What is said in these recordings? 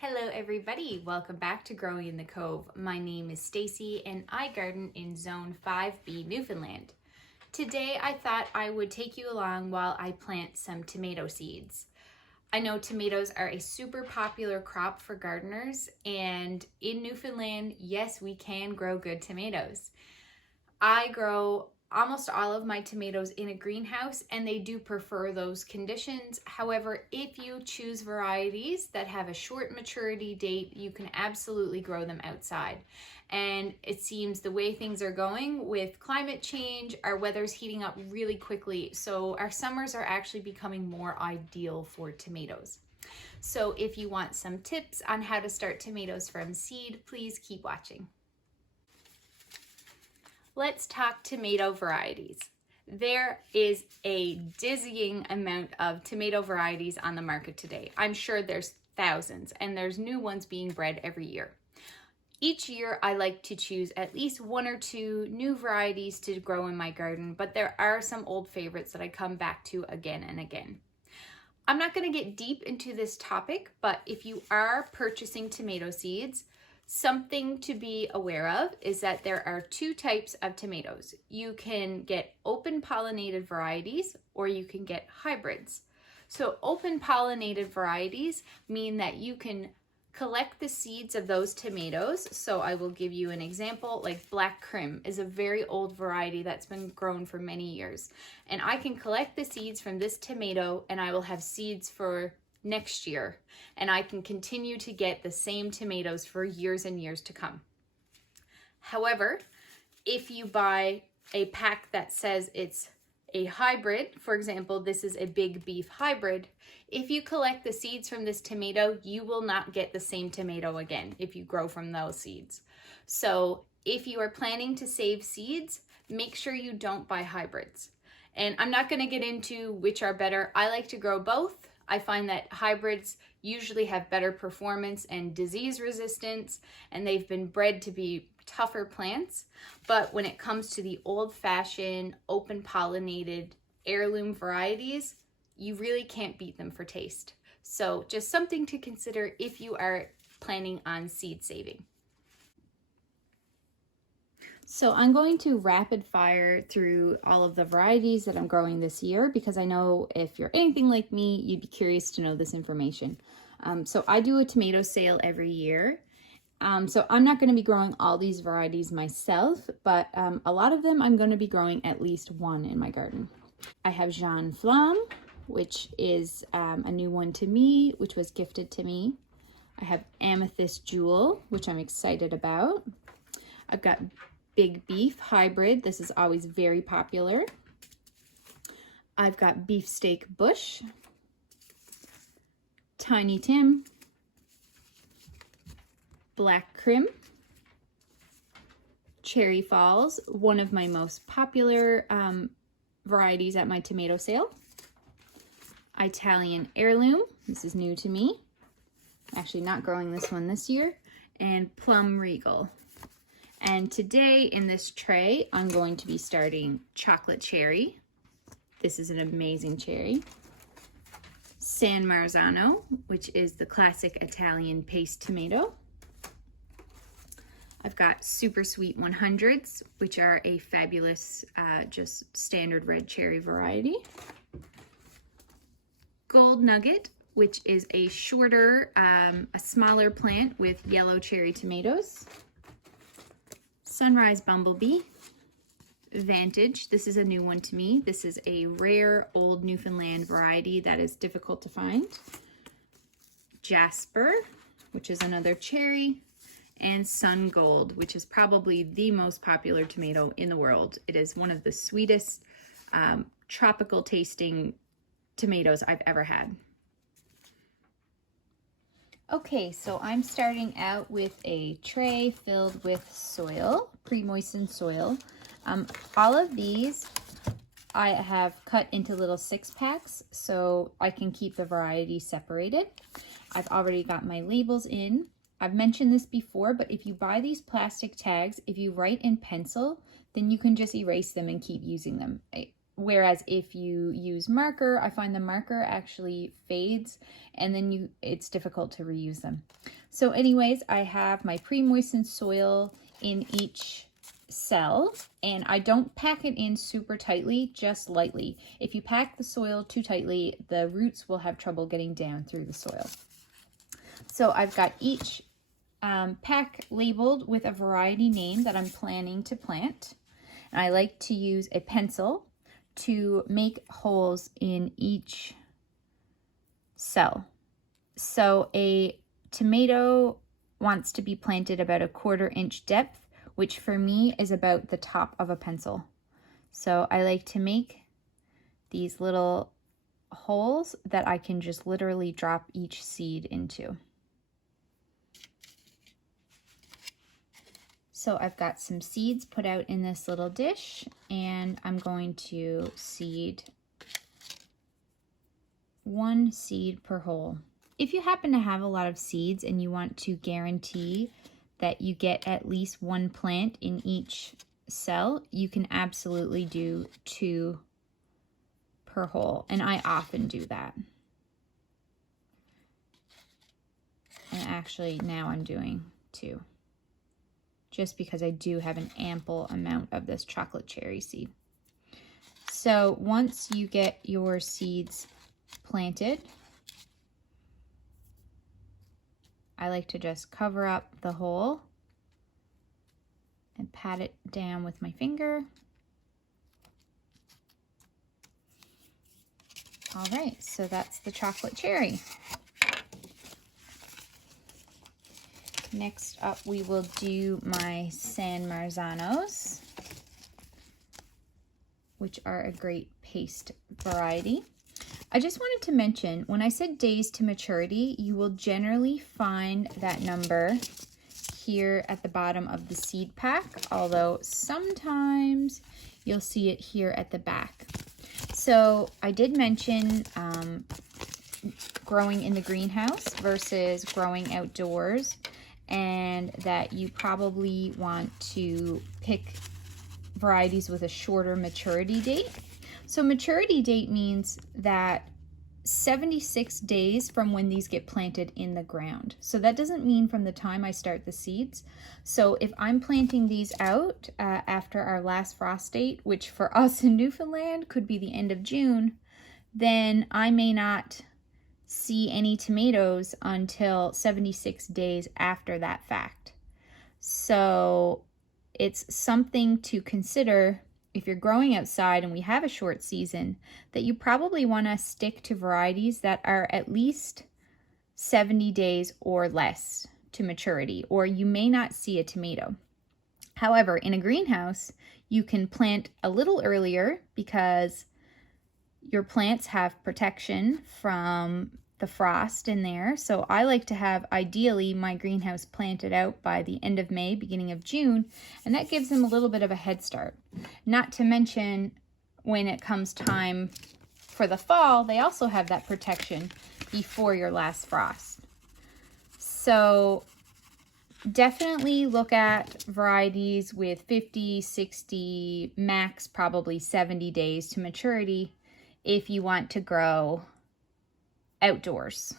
Hello everybody, welcome back to Growing in the Cove. My name is Stacy and I garden in Zone 5B, Newfoundland. Today I thought I would take you along while I plant some tomato seeds. I know tomatoes are a super popular crop for gardeners, and in Newfoundland, yes, we can grow good tomatoes. I grow almost all of my tomatoes in a greenhouse and they do prefer those conditions. However, if you choose varieties that have a short maturity date, you can absolutely grow them outside. And it seems the way things are going with climate change, our weather's heating up really quickly. So our summers are actually becoming more ideal for tomatoes. So if you want some tips on how to start tomatoes from seed, please keep watching. Let's talk tomato varieties. There is a dizzying amount of tomato varieties on the market today. I'm sure there's thousands, and there's new ones being bred every year. Each year I like to choose at least one or two new varieties to grow in my garden, but there are some old favorites that I come back to again and again. I'm not going to get deep into this topic, but if you are purchasing tomato seeds, something to be aware of is that there are two types of tomatoes. You can get open pollinated varieties or you can get hybrids. So open pollinated varieties mean that you can collect the seeds of those tomatoes. So I will give you an example, like Black Krim is a very old variety that's been grown for many years. And I can collect the seeds from this tomato and I will have seeds for next year, and I can continue to get the same tomatoes for years and years to come. However, if you buy a pack that says it's a hybrid, for example, this is a big beef hybrid, if you collect the seeds from this tomato, you will not get the same tomato again if you grow from those seeds. So if you are planning to save seeds, make sure you don't buy hybrids. And I'm not going to get into which are better. I like to grow both. I find that hybrids usually have better performance and disease resistance, and they've been bred to be tougher plants. But when it comes to the old-fashioned, open-pollinated heirloom varieties, you really can't beat them for taste. So just something to consider if you are planning on seed saving. So I'm going to rapid fire through all of the varieties that I'm growing this year because I know if you're anything like me, you'd be curious to know this information. So I do a tomato sale every year. So I'm not going to be growing all these varieties myself, but a lot of them I'm going to be growing at least one in my garden. I have Jeanne Flamme, which is a new one to me, which was gifted to me. I have Amethyst Jewel, which I'm excited about. I've got Big Beef Hybrid. This is always very popular. I've got Beefsteak Bush, Tiny Tim, Black Krim, Cherry Falls, one of my most popular varieties at my tomato sale. Italian Heirloom, this is new to me. I'm actually not growing this one this year. And Plum Regal. And today in this tray, I'm going to be starting Chocolate Cherry. This is an amazing cherry. San Marzano, which is the classic Italian paste tomato. I've got Super Sweet 100s, which are a fabulous, just standard red cherry variety. Gold Nugget, which is a shorter, a smaller plant with yellow cherry tomatoes. Sunrise Bumblebee, Vantage, this is a new one to me. This is a rare old Newfoundland variety that is difficult to find. Jasper, which is another cherry, and Sun Gold, which is probably the most popular tomato in the world. It is one of the sweetest tropical tasting tomatoes I've ever had. Okay, so I'm starting out with a tray filled with soil, pre-moistened soil. All of these I have cut into little 6-packs so I can keep the variety separated. I've already got my labels in. I've mentioned this before, but if you buy these plastic tags, if you write in pencil, then you can just erase them and keep using them. Whereas if you use marker, I find the marker actually fades and then it's difficult to reuse them. So anyways, I have my pre-moistened soil in each cell, and I don't pack it in super tightly, just lightly. If you pack the soil too tightly, the roots will have trouble getting down through the soil. So I've got each pack labeled with a variety name that I'm planning to plant. And I like to use a pencil to make holes in each cell. So a tomato wants to be planted about a 1/4 inch depth, which for me is about the top of a pencil. So I like to make these little holes that I can just literally drop each seed into. So I've got some seeds put out in this little dish, and I'm going to seed 1 seed per hole. If you happen to have a lot of seeds and you want to guarantee that you get at least 1 plant in each cell, you can absolutely do 2 per hole, and I often do that. And actually now I'm doing 2. Just because I do have an ample amount of this chocolate cherry seed. So once you get your seeds planted, I like to just cover up the hole and pat it down with my finger. All right, so that's the chocolate cherry. Next up, we will do my San Marzanos, which are a great paste variety. I just wanted to mention, when I said days to maturity, you will generally find that number here at the bottom of the seed pack, although sometimes you'll see it here at the back. So I did mention growing in the greenhouse versus growing outdoors, and that you probably want to pick varieties with a shorter maturity date. So maturity date means that 76 days from when these get planted in the ground. So that doesn't mean from the time I start the seeds. So if I'm planting these out after our last frost date, which for us in Newfoundland could be the end of June, then I may not see any tomatoes until 76 days after that fact. So it's something to consider if you're growing outside and we have a short season, that you probably want to stick to varieties that are at least 70 days or less to maturity, or you may not see a tomato. However, in a greenhouse, you can plant a little earlier because your plants have protection from the frost in there. So I like to have, ideally, my greenhouse planted out by the end of May, beginning of June, and that gives them a little bit of a head start. Not to mention, when it comes time for the fall, they also have that protection before your last frost. So definitely look at varieties with 50, 60, max probably 70 days to maturity if you want to grow outdoors.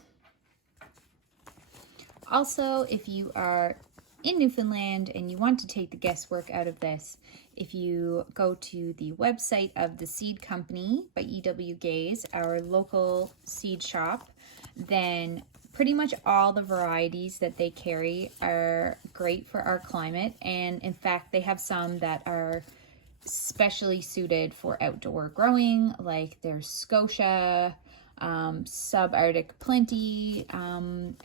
Also, if you are in Newfoundland and you want to take the guesswork out of this, if you go to the website of the Seed Company by E.W. Gaze, our local seed shop, then pretty much all the varieties that they carry are great for our climate. And in fact, they have some that are specially suited for outdoor growing, like there's Scotia, Subarctic Plenty,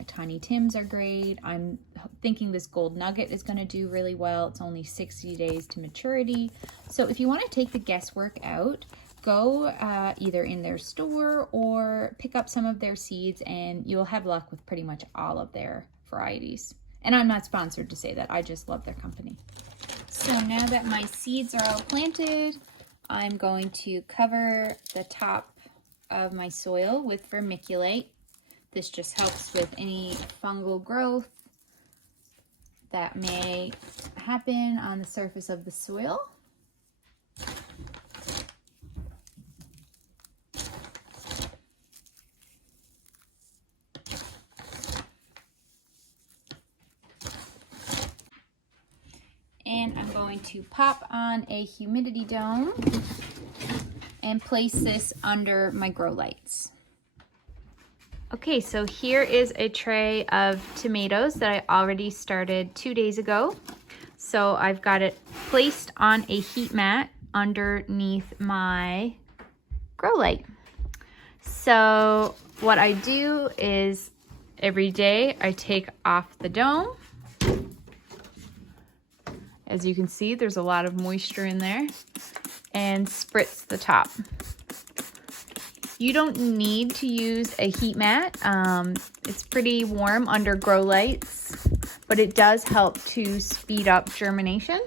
Tiny Tims are great. I'm thinking this Gold Nugget is going to do really well. It's only 60 days to maturity. So if you want to take the guesswork out, go either in their store or pick up some of their seeds, and you'll have luck with pretty much all of their varieties. And I'm not sponsored to say that. I just love their company. So now that my seeds are all planted, I'm going to cover the top of my soil with vermiculite. This just helps with any fungal growth that may happen on the surface of the soil. going to pop on a humidity dome and place this under my grow lights. Okay, so here is a tray of tomatoes that I already started 2 days ago. So I've got it placed on a heat mat underneath my grow light. So what I do is every day I take off the dome. As you can see, there's a lot of moisture in there, and spritz the top. You don't need to use a heat mat. It's pretty warm under grow lights, but it does help to speed up germination.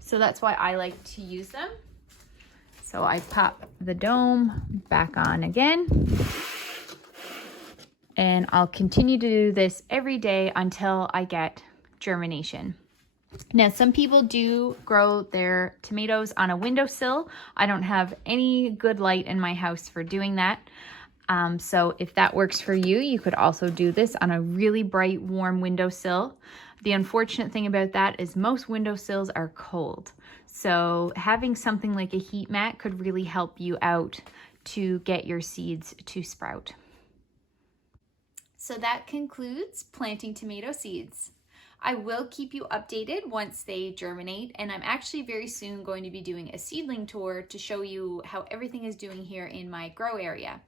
So that's why I like to use them. So I pop the dome back on again, and I'll continue to do this every day until I get germination. Now, some people do grow their tomatoes on a windowsill. I don't have any good light in my house for doing that. So if that works for you, you could also do this on a really bright, warm windowsill. The unfortunate thing about that is most windowsills are cold. So having something like a heat mat could really help you out to get your seeds to sprout. So that concludes planting tomato seeds. I will keep you updated once they germinate, and I'm actually very soon going to be doing a seedling tour to show you how everything is doing here in my grow area.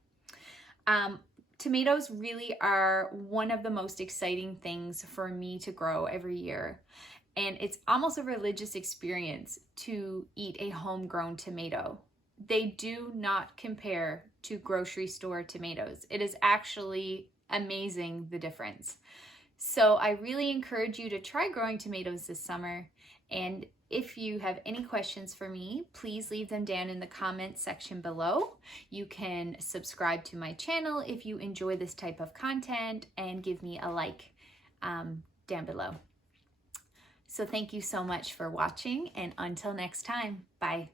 Tomatoes really are one of the most exciting things for me to grow every year, and it's almost a religious experience to eat a homegrown tomato. They do not compare to grocery store tomatoes. It is actually amazing, the difference. So I really encourage you to try growing tomatoes this summer. And if you have any questions for me, please leave them down in the comments section below. You can subscribe to my channel if you enjoy this type of content, and give me a like down below. So thank you so much for watching, and until next time, bye.